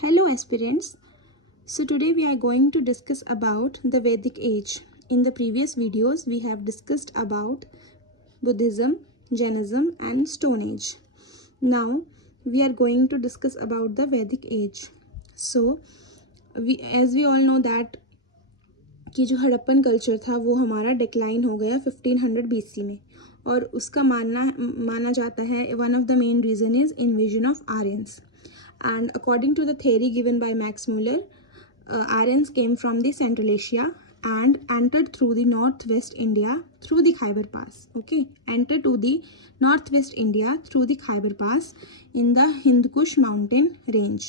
Hello aspirants. So today we are going to discuss about the Vedic age. In the previous videos we have discussed about Buddhism, Jainism and Stone Age. Now we are going to discuss about the Vedic age. So as we all know that कि जो Harappan culture था वो हमारा decline हो गया 1500 BC में, और उसका माना जाता है one of the main reason is invasion of Aryans. And according to the theory given by Max Muller, Aryans came from the Central Asia and entered through the northwest India through the Khyber Pass. Okay, entered to the northwest India through the Khyber Pass in the Hindu Kush mountain range.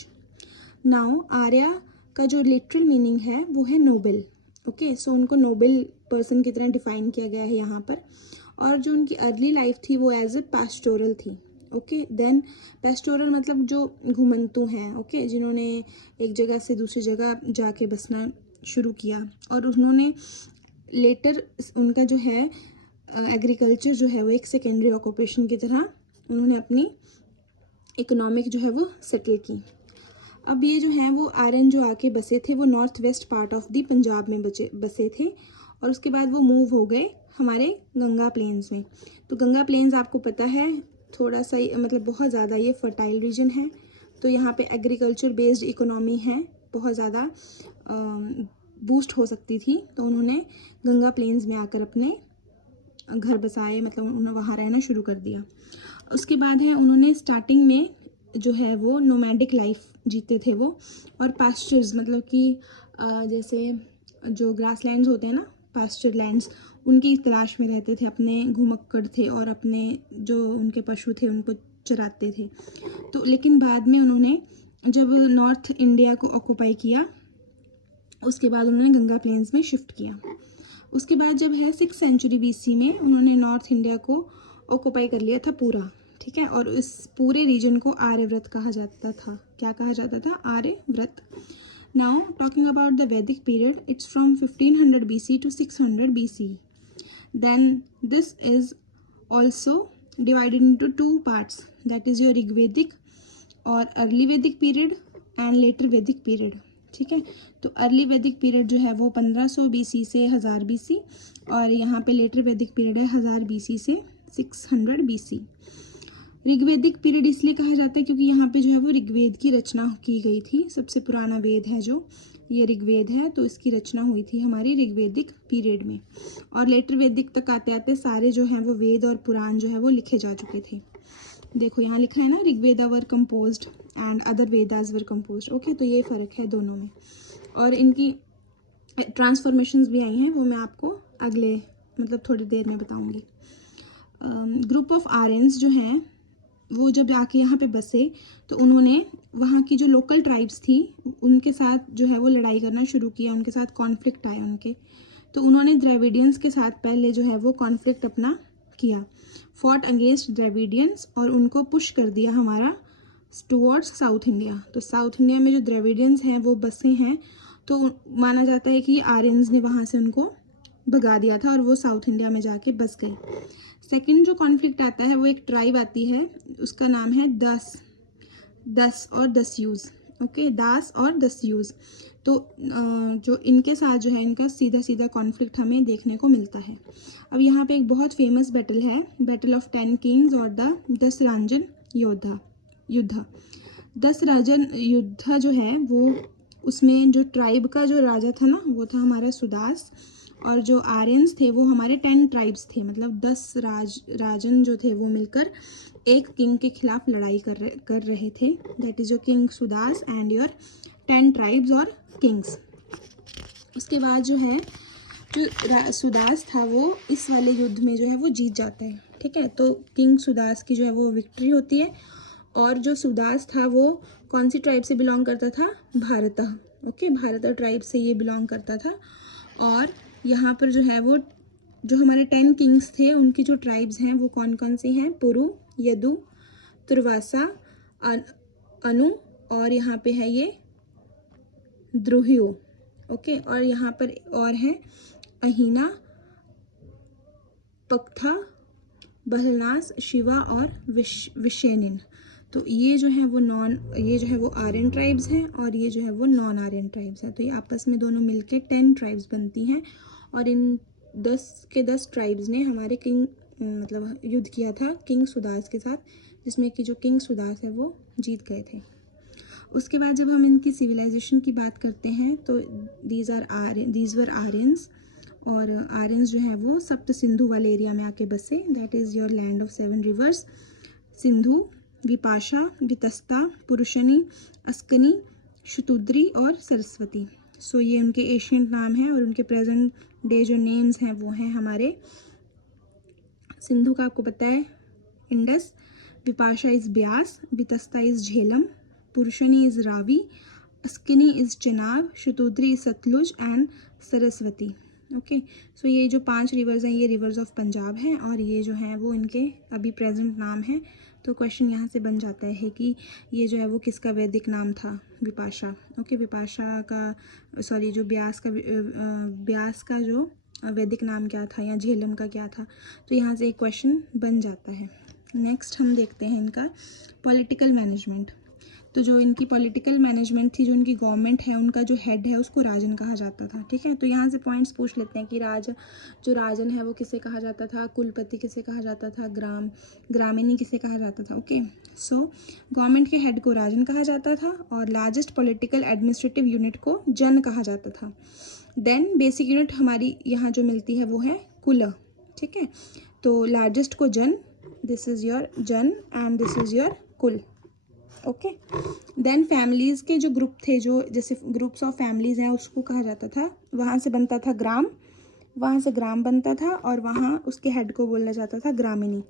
Now Arya का जो literal meaning है वो है Nobel. Okay, सो उनको Nobel person की तरह define किया गया है यहाँ पर. और जो उनकी अर्ली लाइफ थी वो एज ए पास्टोरल थी. ओके, देन पेस्टोरल मतलब जो घुमंतु हैं, ओके, जिन्होंने एक जगह से दूसरी जगह जाके बसना शुरू किया, और उन्होंने लेटर उनका जो है एग्रीकल्चर जो है वो एक सेकेंडरी ऑक्यूपेशन की तरह उन्होंने अपनी इकोनॉमिक जो है वो सेटल की. अब ये जो है वो आर्यन जो आके बसे थे वो north west part of the Punjab में बसे थे, और उसके बाद वो मूव हो गए हमारे गंगा प्लेन्स में. तो गंगा प्लेन्स आपको पता है थोड़ा सा मतलब बहुत ज़्यादा ये फर्टाइल रीजन है, तो यहाँ पे एग्रीकल्चर बेस्ड इकोनॉमी है, बहुत ज़्यादा बूस्ट हो सकती थी. तो उन्होंने गंगा प्लेन्स में आकर अपने घर बसाए, मतलब उन्होंने वहाँ रहना शुरू कर दिया. उसके बाद है उन्होंने स्टार्टिंग में जो है वो नोमैडिक लाइफ जीते थे वो, और पास्चर्स मतलब कि जैसे जो ग्रास लैंड्स होते हैं ना, पास्चर लैंड्स, उनकी तलाश में रहते थे, अपने घुमक्कड़ थे और अपने जो उनके पशु थे उनको चराते थे. तो लेकिन बाद में उन्होंने जब नॉर्थ इंडिया को ऑक्यूपाई किया उसके बाद उन्होंने गंगा प्लेन्स में शिफ्ट किया. उसके बाद जब है 6th सेंचुरी BC में उन्होंने नॉर्थ इंडिया को ऑक्यूपाई कर लिया था पूरा, ठीक है. और इस पूरे रीजन को आर्यव्रत कहा जाता था. क्या कहा जाता था? Aryavrat. Now talking about the Vedic period, it's from 1500 BC to 600 BC. Then this is also divided into two parts, that is your Rigvedic और early Vedic period and later Vedic period. ठीक है, तो अर्ली वैदिक period जो है वो 1500 BC से 1000 BC, और यहाँ पे लेटर वैदिक पीरियड है 1000 BC से 600 BC. ऋग्वेदिक पीरियड इसलिए कहा जाता है क्योंकि यहाँ पे जो है वो ऋग्वेद की रचना की गई थी. सबसे पुराना वेद है जो ये ऋग्वेद है, तो इसकी रचना हुई थी हमारी ऋग्वेदिक पीरियड में. और लेटर वैदिक तक आते आते सारे जो हैं वो वेद और पुराण जो है वो लिखे जा चुके थे. देखो यहाँ लिखा है ना, Rigveda were composed and other Vedas were composed. Okay, तो ये फ़र्क है दोनों में, और इनकी ट्रांसफॉर्मेशंस भी आई हैं, वो मैं आपको अगले मतलब थोड़ी देर में बताऊँगी. ग्रुप ऑफ आर्यंस जो हैं वो जब आके यहाँ पे बसे तो उन्होंने वहाँ की जो लोकल ट्राइब्स थी उनके साथ जो है वो लड़ाई करना शुरू किया, उनके साथ कॉन्फ्लिक्ट आए उनके. तो उन्होंने द्रविडियंस के साथ पहले जो है वो कॉन्फ्लिक्ट अपना किया, फॉट अगेंस्ट द्रविडियंस, और उनको पुश कर दिया हमारा टुवर्ड्स साउथ इंडिया. तो साउथ इंडिया में जो द्रविडियंस हैं वो बसे हैं, तो माना जाता है कि आर्यंस ने वहाँ से उनको भगा दिया था और वो साउथ इंडिया में जाके बस गए. सेकंड जो कॉन्फ्लिक्ट आता है वो एक ट्राइब आती है, उसका नाम है दस और दस्यूज. ओके, दास और दस्यूज. तो जो इनके साथ जो है इनका सीधा सीधा कॉन्फ्लिक्ट हमें देखने को मिलता है. अब यहाँ पे एक बहुत फेमस बैटल है, बैटल ऑफ 10 किंग्स और द 10 रांजन युद्ध. 10 राजन युद्ध जो है वो, उसमें जो ट्राइब का जो राजा था ना वो था हमारा सुदास, और जो आर्यंस थे वो हमारे 10 ट्राइब्स थे, मतलब 10 राजन जो थे वो मिलकर एक किंग के खिलाफ लड़ाई कर रहे थे. That is your king Sudas and your 10 tribes और किंग्स. उसके बाद जो है जो सुदास था वो इस वाले युद्ध में जो है वो जीत जाता है. ठीक है, तो किंग सुदास की जो है वो विक्ट्री होती है. और जो सुदास था वो कौन सी ट्राइब से बिलोंग करता था? भारत. ओके, भारत ट्राइब से ये बिलोंग करता था. और यहाँ पर जो है वो जो हमारे 10 किंग्स थे उनकी जो ट्राइब्स हैं वो कौन कौन सी हैं? पुरु, यदु, तुर्वासा, अनु, और यहाँ पे है ये द्रुह्यो. ओके, और यहाँ पर और हैं अहिना, पक्था, बहलनास, शिवा और विशेनिन. तो ये जो है वो आर्यन ट्राइब्स हैं और ये जो है वो नॉन आर्यन ट्राइब्स हैं। तो ये आपस में दोनों मिलके 10 ट्राइब्स बनती हैं और इन 10 के 10 ट्राइब्स ने हमारे किंग मतलब युद्ध किया था किंग सुदास के साथ, जिसमें कि जो किंग सुदास है वो जीत गए थे। उसके बाद जब हम इनकी सिविलाइजेशन की बात करते हैं तो दीज वर आर्यंस, और आर्यंस जो है वो सप्त सिंधु वाले एरिया में आके बसे, that is your land of 7 rivers, Sindhu, Vipasha, Vitasta, Purushni, Askani, Shutudri और सरस्वती। सो ये उनके एशियंट नाम हैं और उनके प्रेजेंट डे जो नेम्स हैं वो हैं हमारे, सिंधु का आपको पता है Indus, Vipasha is Beas, Vitasta is Jhelum, Purushni is Ravi, Askini is Chenab, Shutudri is Sutlej and Saraswati. Okay, so ये जो 5 रिवर्स हैं ये रिवर्स ऑफ पंजाब हैं और ये जो हैं वो इनके अभी प्रेजेंट नाम हैं। तो क्वेश्चन यहाँ से बन जाता है कि ये जो है वो किसका वैदिक नाम था, विपाशा। ओके, विपाशा का जो ब्यास का जो वैदिक नाम क्या था या झेलम का क्या था। तो यहाँ से एक क्वेश्चन बन जाता है। नेक्स्ट हम देखते हैं इनका पॉलिटिकल मैनेजमेंट। तो जो इनकी पॉलिटिकल मैनेजमेंट थी, जो इनकी गवर्नमेंट है, उनका जो हेड है उसको राजन कहा जाता था। ठीक है, तो यहाँ से पॉइंट्स पूछ लेते हैं कि जो राजन है वो किसे कहा जाता था, कुलपति किसे कहा जाता था, ग्रामिनी किसे कहा जाता था। ओके, सो गवर्नमेंट के हेड को राजन कहा जाता था और लार्जेस्ट पॉलिटिकल एडमिनिस्ट्रेटिव यूनिट को जन कहा जाता था। देन बेसिक यूनिट हमारी यहाँ जो मिलती है वो है कुल। ठीक है, तो लार्जेस्ट को जन, दिस इज़ योर जन एंड दिस इज़ योर कुल। ओके, देन फैमिलीज़ के जो ग्रुप थे, जो जैसे ग्रुप्स ऑफ फैमिलीज़ हैं उसको कहा जाता था, वहाँ से बनता था ग्राम, वहाँ से ग्राम बनता था और वहाँ उसके हेड को बोला जाता था ग्रामिनी।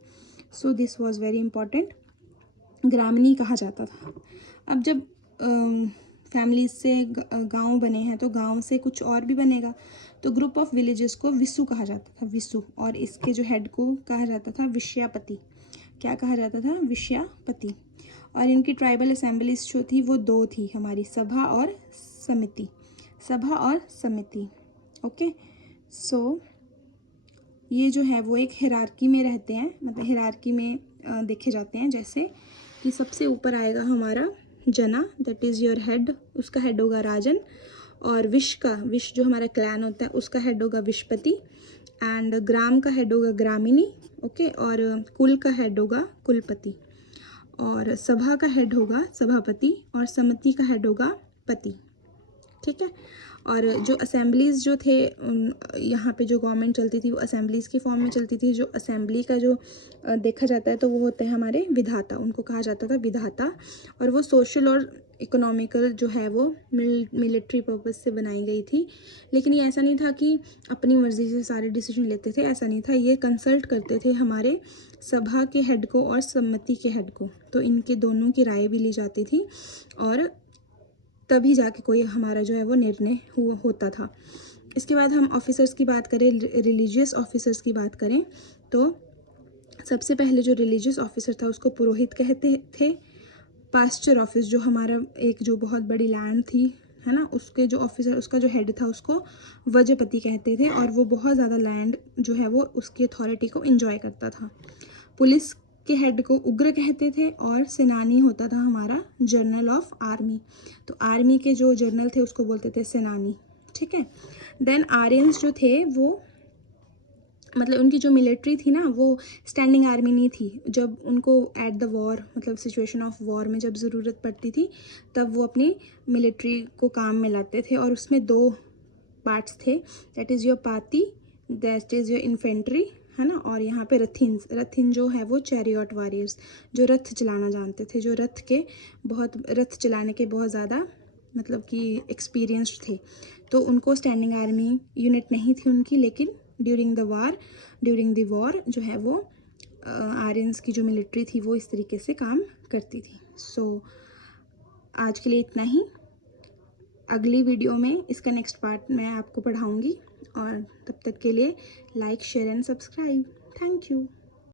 So this was very important, ग्रामिनी कहा जाता था। अब जब फैमिलीज से गांव बने हैं तो गांव से कुछ और भी बनेगा, तो ग्रुप ऑफ विलेजेस को विसु कहा जाता था, विसु, और इसके जो हेड को कहा जाता था विषयापति। क्या कहा जाता था, विषयापति। और इनकी ट्राइबल असेंबलीज जो थी वो 2 थी हमारी, सभा और समिति, सभा और समिति। ओके, सो ये जो है वो एक हिरार्की में रहते हैं, मतलब हिरार्की में देखे जाते हैं, जैसे कि सबसे ऊपर आएगा हमारा जना, दैट इज़ योर हेड, उसका हेड होगा राजन, और विश जो हमारा क्लैन होता है उसका हेड होगा विशपति, एंड ग्राम का हेड होगा ग्रामिनी। ओके, और कुल का हेड होगा कुलपति, और सभा का हेड होगा सभापति, और समिति का हेड होगा पति। ठीक है, और जो असेंबलीज़ जो थे यहाँ पे जो गवर्नमेंट चलती थी वो असेंबलीज़ की फॉर्म में चलती थी। जो असेंबली का जो देखा जाता है तो वो होते हैं हमारे विधाता, उनको कहा जाता था विधाता, और वो सोशल और इकोनॉमिकल जो है वो मिलिट्री पर्पस से बनाई गई थी। लेकिन ये ऐसा नहीं था कि अपनी मर्ज़ी से सारे डिसीजन लेते थे, ऐसा नहीं था, ये कंसल्ट करते थे हमारे सभा के हेड को और सम्मति के हेड को, तो इनके दोनों की राय भी ली जाती थी और तभी जाके कोई हमारा जो है वो निर्णय होता था। इसके बाद हम ऑफिसर्स की बात करें, रिलीजियस ऑफिसर्स की बात करें, तो सबसे पहले जो रिलीजियस ऑफिसर था उसको पुरोहित कहते थे। पास्चर ऑफिस, जो हमारा एक जो बहुत बड़ी लैंड थी है ना, उसके जो ऑफिसर, उसका जो हेड था उसको वजपति कहते थे, और वो बहुत ज़्यादा लैंड जो है वो उसकी अथॉरिटी को एंजॉय करता था। पुलिस के हेड को उग्र कहते थे, और सेनानी होता था हमारा जर्नल ऑफ आर्मी, तो आर्मी के जो जर्नल थे उसको बोलते थे सेनानी। ठीक है, देन आर्यंस जो थे वो, मतलब उनकी जो मिलिट्री थी ना वो स्टैंडिंग आर्मी नहीं थी, जब उनको एट द वॉर, मतलब सिचुएशन ऑफ वॉर में जब ज़रूरत पड़ती थी तब वो अपनी मिलिट्री को काम में लाते थे, और उसमें 2 पार्ट्स थे, दैट इज़ योर पाती, दैट इज़ योर इन्फेंट्री, है ना, और यहाँ पे रथिन जो है वो चैरियट वॉरियर्स, जो रथ चलाना जानते थे, जो रथ चलाने के बहुत ज़्यादा मतलब कि एक्सपीरियंस्ड थे, तो उनको स्टैंडिंग आर्मी यूनिट नहीं थी उनकी, लेकिन ड्यूरिंग द वॉर जो है वो आर्यंस की जो मिलिट्री थी वो इस तरीके से काम करती थी। सो आज के लिए इतना ही, अगली वीडियो में इसका नेक्स्ट पार्ट मैं आपको पढ़ाऊँगी, और तब तक के लिए like, share and subscribe. Thank you.